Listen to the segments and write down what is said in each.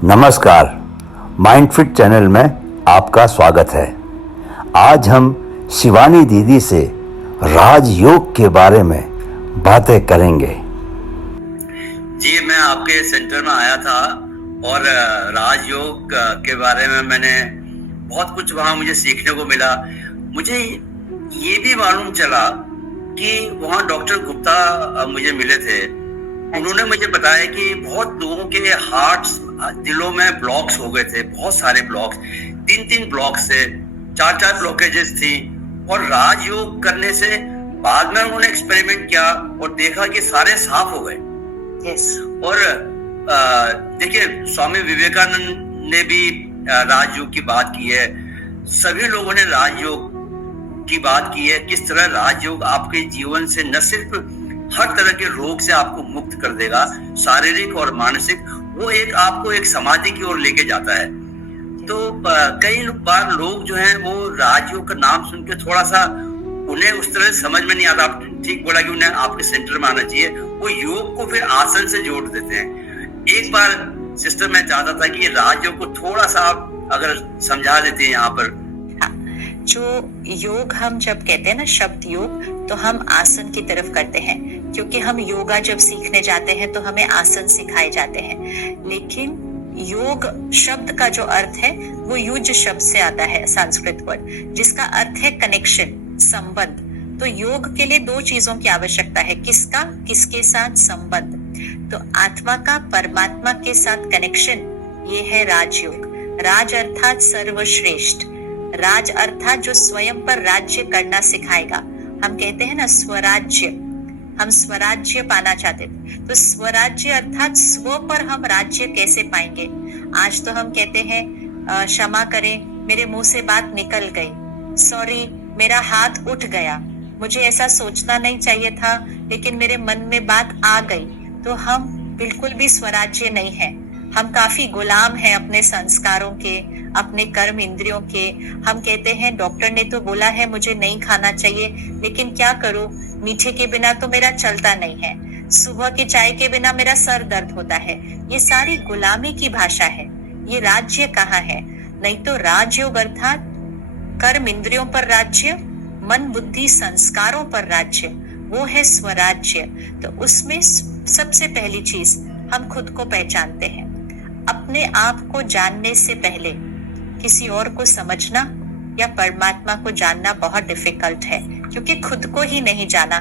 नमस्कार, माइंडफिट चैनल में आपका स्वागत है। आज हम शिवानी दीदी से राजयोग के बारे में बातें करेंगे। जी, मैं आपके सेंटर में आया था और राजयोग के बारे में मैंने बहुत कुछ वहाँ मुझे सीखने को मिला। मुझे ये भी मालूम चला कि वहाँ डॉक्टर गुप्ता मुझे मिले थे। उन्होंने मुझे बताया कि बहुत लोगों के हार्ट्स, दिलों में ब्लॉक्स हो गए थे, बहुत सारे ब्लॉक्स, 3 ब्लॉक्स थे, 4 ब्लॉकेजेस थी। और राजयोग करने से बाद में उन्होंने एक्सपेरिमेंट किया और देखा कि सारे साफ हो गए। और देखिए, स्वामी विवेकानंद ने भी राजयोग की बात की है, सभी लोगों ने राजयोग की बात की है। किस तरह राजयोग आपके जीवन से न सिर्फ हर तरह के रोग से आपको मुक्त कर देगा, शारीरिक और मानसिक, वो आपको एक समाधि की ओर लेके जाता है। तो कई बार लोग जो हैं वो राजयोग का नाम सुन के थोड़ा सा उन्हें उस तरह समझ में नहीं आता। आप ठीक बोला कि उन्हें आपके सेंटर में आना चाहिए। वो योग को फिर आसन से जोड़ देते हैं। एक बार सिस्टर, मैं चाहता था कि राजयोग को थोड़ा सा आप अगर समझा देते हैं यहाँ पर। जो योग हम जब कहते हैं ना, शब्द योग, तो हम आसन की तरफ करते हैं, क्योंकि हम योगा जब सीखने जाते हैं तो हमें आसन सिखाए जाते हैं। लेकिन योग शब्द का जो अर्थ है वो युज शब्द से आता है, संस्कृत वर्ड, जिसका अर्थ है कनेक्शन, संबंध। तो योग के लिए 2 चीजों की आवश्यकता है। किसका? किसके साथ? संबंध। तो आत्मा का परमात्मा के साथ कनेक्शन, ये है राजयोग। राज अर्थात सर्वश्रेष्ठ, राज अर्थात जो स्वयं पर राज्य करना सिखाएगा। हम कहते हैं ना स्वराज्य, हम स्वराज्य पाना चाहते थे, तो स्वराज्य अर्थात स्व पर हम राज्य कैसे पाएंगे। आज तो हम कहते हैं क्षमा करें, मेरे मुंह से बात निकल गई, सॉरी, मेरा हाथ उठ गया, मुझे ऐसा सोचना नहीं चाहिए था, लेकिन मेरे मन में बात आ गई। तो हम बिल्कुल भी स्वराज्य नहीं है। हम काफी गुलाम हैं अपने संस्कारों के, अपने कर्म इंद्रियों के। हम कहते हैं डॉक्टर ने तो बोला है मुझे नहीं खाना चाहिए, लेकिन क्या करूं, मीठे के बिना तो मेरा चलता नहीं है, सुबह की चाय के बिना मेरा सर दर्द होता है। ये सारी गुलामी की भाषा है। ये राज्य कहाँ है? नहीं तो राजयोग अर्थात कर्म इंद्रियों पर राज्य, मन बुद्धि संस्कारों पर राज्य, वो है स्वराज्य। तो उसमें सबसे पहली चीज हम खुद को पहचानते हैं। अपने आप को जानने से पहले किसी और को समझना या परमात्मा को जानना बहुत डिफिकल्ट है, क्योंकि खुद को ही नहीं जाना।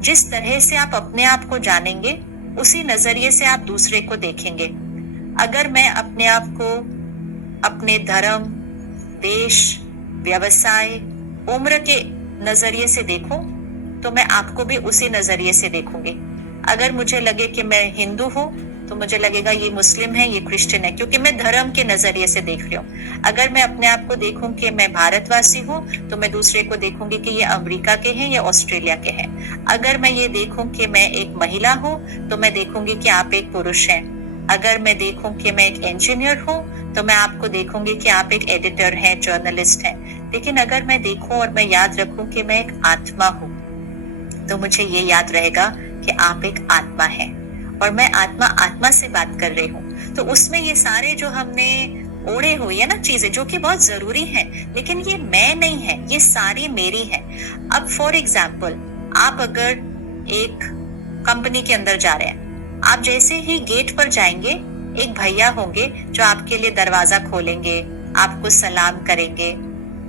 जिस तरह से आप अपने आप को जानेंगे, उसी नजरिए से आप दूसरे को देखेंगे। अगर मैं अपने आप को अपने धर्म, देश, व्यवसाय, उम्र के नजरिए से देखूं, तो मैं आपको भी उसी नजरिए से देखूंगी। अगर मुझे लगे कि मैं हिंदू हूं, तो मुझे लगेगा ये मुस्लिम है, ये क्रिश्चियन है, क्योंकि मैं धर्म के नजरिए से देख रही हूँ। अगर मैं अपने आप को देखूं कि मैं भारतवासी हूँ, तो मैं दूसरे को देखूंगी कि ये अमेरिका के हैं या ऑस्ट्रेलिया के हैं। अगर मैं ये देखूं कि मैं एक महिला हूँ, तो मैं देखूंगी कि आप एक पुरुष हैं। अगर मैं देखूं कि मैं एक इंजीनियर हूँ, तो मैं आपको देखूंगी कि आप एक एडिटर हैं, जर्नलिस्ट हैं। लेकिन अगर मैं देखूं और मैं याद रखूं कि मैं एक आत्मा हूँ, तो मुझे ये याद रहेगा कि आप एक आत्मा हैं और मैं आत्मा से बात कर रही हूँ। तो उसमें ये सारे जो हमने ओढ़े हुए है ना चीजें, जो कि बहुत जरूरी हैं, लेकिन ये मैं नहीं है, ये सारी मेरी है। अब फॉर एग्जाम्पल, आप अगर एक कंपनी के अंदर जा रहे हैं, आप जैसे ही गेट पर जाएंगे, एक भैया होंगे जो आपके लिए दरवाजा खोलेंगे, आपको सलाम करेंगे।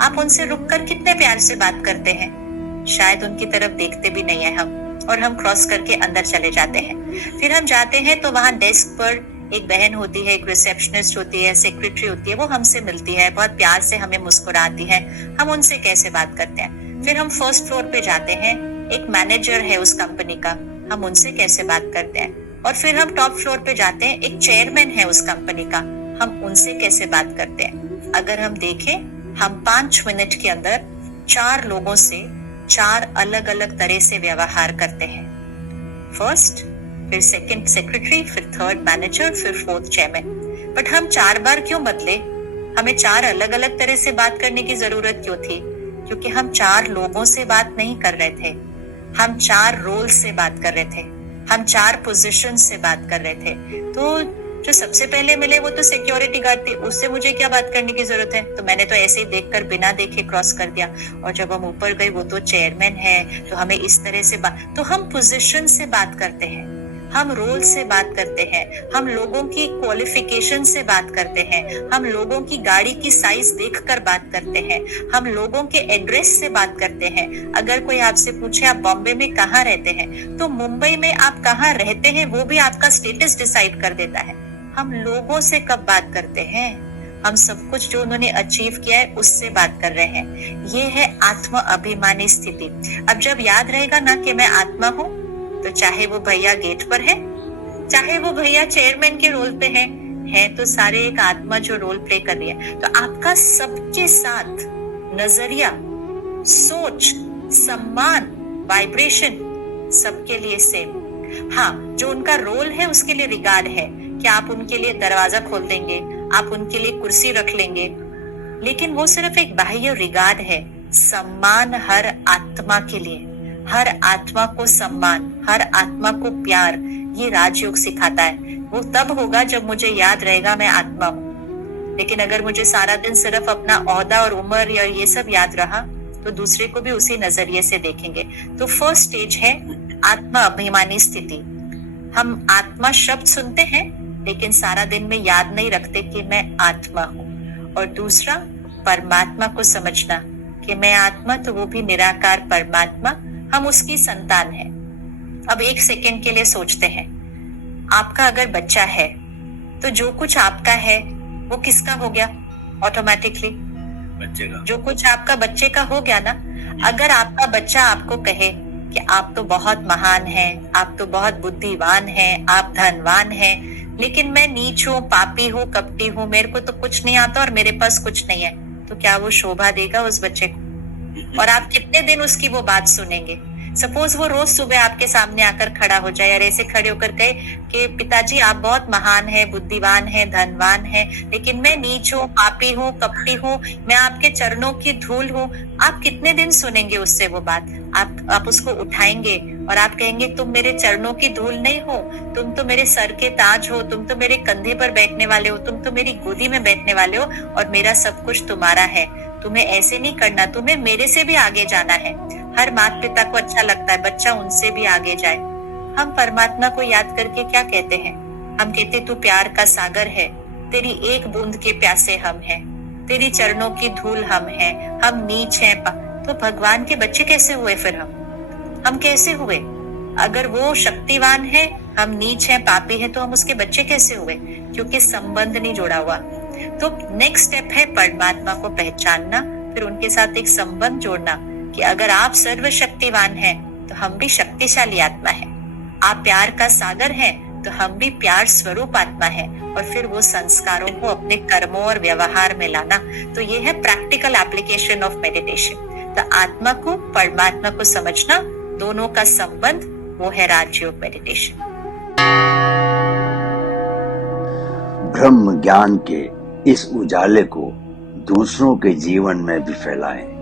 आप उनसे रुककर कितने प्यार से बात करते हैं, शायद उनकी तरफ देखते भी नहीं है हम, और हम क्रॉस करके अंदर चले जाते हैं। फिर हम जाते हैं तो वहां डेस्क पर एक बहन होती है, एक रिसेप्शनिस्ट होती है, सेक्रेटरी होती है, वो हमसे मिलती है, बहुत प्यार से हमें मुस्कुराती है। हम उनसे कैसे बात करते हैं। फिर हम फर्स्ट फ्लोर पे जाते हैं, एक मैनेजर है उस कंपनी का, हम उनसे कैसे बात करते हैं। और फिर हम टॉप फ्लोर पे जाते हैं, एक चेयरमैन है उस कंपनी का, हम उनसे कैसे बात करते हैं। अगर हम देखें, हम 5 मिनट के अंदर 4 लोगों से 4 अलग अलग तरह से व्यवहार करते हैं। फर्स्ट, फिर सेकंड सेक्रेटरी, फिर थर्ड मैनेजर, फिर फोर्थ चेयरमैन। बट हम 4 बार क्यों बदले? हमें 4 अलग अलग तरह से बात करने की जरूरत क्यों थी? क्योंकि हम 4 लोगों से बात नहीं कर रहे थे, हम 4 रोल से बात कर रहे थे, हम 4 पोजीशन से बात कर रहे थे। तो जो सबसे पहले मिले वो तो सिक्योरिटी गार्ड थे, उससे मुझे क्या बात करने की जरूरत है। तो मैंने तो ऐसे ही देखकर बिना देखे क्रॉस कर दिया। और जब हम ऊपर गए वो तो चेयरमैन है, तो हमें इस तरह से तो हम पोजीशन से बात करते हैं, हम रोल से बात करते हैं, हम लोगों की क्वालिफिकेशन से बात करते हैं, हम लोगों की गाड़ी की साइज देखकर बात करते हैं, हम लोगों के एड्रेस से बात करते हैं। अगर कोई आपसे पूछे आप बॉम्बे में कहाँ रहते हैं, तो मुंबई में आप कहाँ रहते हैं वो भी आपका स्टेटस डिसाइड कर देता है। हम लोगों से कब बात करते हैं, हम सब कुछ जो उन्होंने अचीव किया है उससे बात कर रहे हैं। ये है आत्म अभिमानी स्थिति। अब जब याद रहेगा ना कि मैं आत्मा हूँ, तो चाहे वो भैया गेट पर है, चाहे वो भैया चेयरमैन के रोल पे है तो सारे एक आत्मा जो रोल प्ले कर रही है। तो आपका सबके साथ नजरिया, सोच, सम्मान, वाइब्रेशन सबके लिए सेम। हाँ, जो उनका रोल है उसके लिए रिगार्ड है कि आप उनके लिए दरवाजा खोल देंगे, आप उनके लिए कुर्सी रख लेंगे, लेकिन वो सिर्फ एक बाह्य रिगार्ड है। सम्मान हर आत्मा के लिए, हर आत्मा को सम्मान, हर आत्मा को प्यार, ये राजयोग सिखाता है। वो तब होगा जब मुझे याद रहेगा मैं आत्मा हूँ। लेकिन अगर मुझे सारा दिन सिर्फ अपना ओहदा और उम्र या ये सब याद रहा, तो दूसरे को भी उसी नजरिए से देखेंगे। तो फर्स्ट स्टेज है आत्मा अभिमानी स्थिति। हम आत्मा शब्द सुनते हैं लेकिन सारा दिन में याद नहीं रखते कि मैं आत्मा हूँ। और दूसरा, परमात्मा को समझना कि मैं आत्मा, तो वो भी निराकार परमात्मा, हम उसकी संतान है। अब एक सेकंड के लिए सोचते हैं, आपका अगर बच्चा है तो जो कुछ आपका है वो किसका हो गया ऑटोमेटिकली? बच्चे का। जो कुछ आपका बच्चे का हो गया ना। अगर आपका बच्चा आपको कहे कि आप तो बहुत महान हैं, आप तो बहुत बुद्धिमान हैं, आप धनवान हैं, लेकिन मैं नीच हूँ, पापी हूँ, कपटी हूँ, मेरे को तो कुछ नहीं आता और मेरे पास कुछ नहीं है, तो क्या वो शोभा देगा उस बच्चे को? और आप कितने दिन उसकी वो बात सुनेंगे? सपोज वो रोज सुबह आपके सामने आकर खड़ा हो जाए और ऐसे खड़े होकर कहे कि पिताजी आप बहुत महान हैं, बुद्धिमान हैं, धनवान हैं, लेकिन मैं नीच हूँ, पापी हूँ, कपटी हूँ, मैं आपके चरणों की धूल हूँ। आप कितने दिन सुनेंगे उससे वो बात? आप उसको उठाएंगे और आप कहेंगे तुम मेरे चरणों की धूल नहीं हो, तुम तो मेरे सर के ताज हो, तुम तो मेरे कंधे पर बैठने वाले हो, तुम तो मेरी गोदी में बैठने वाले हो और मेरा सब कुछ तुम्हारा है। तुम्हें ऐसे नहीं करना, तुम्हें मेरे से भी आगे जाना है। हर माता पिता को अच्छा लगता है बच्चा उनसे भी आगे जाए। हम परमात्मा को याद करके क्या कहते हैं? हम कहते तू प्यार का सागर है, तेरी एक बूंद के प्यासे हम हैं, तेरी चरणों की धूल हम हैं, हम नीच हैं। तो भगवान के बच्चे कैसे हुए फिर हम कैसे हुए? अगर वो शक्तिवान है, हम नीच हैं, पापी हैं, तो हम उसके बच्चे कैसे हुए? क्योंकि संबंध नहीं जुड़ा हुआ। तो नेक्स्ट स्टेप है परमात्मा को पहचानना, फिर उनके साथ एक संबंध जोड़ना कि अगर आप सर्वशक्तिवान हैं तो हम भी शक्तिशाली आत्मा है। आप प्यार का सागर हैं तो हम भी प्यार स्वरूप आत्मा है। और फिर वो संस्कारों को अपने कर्मों और व्यवहार में लाना। तो ये है प्रैक्टिकल एप्लीकेशन ऑफ मेडिटेशन। तो आत्मा को परमात्मा को समझना, दोनों का संबंध, वो है राजयोग मेडिटेशन। ब्रह्म ज्ञान के इस उजाले को दूसरों के जीवन में भी फैलाएं।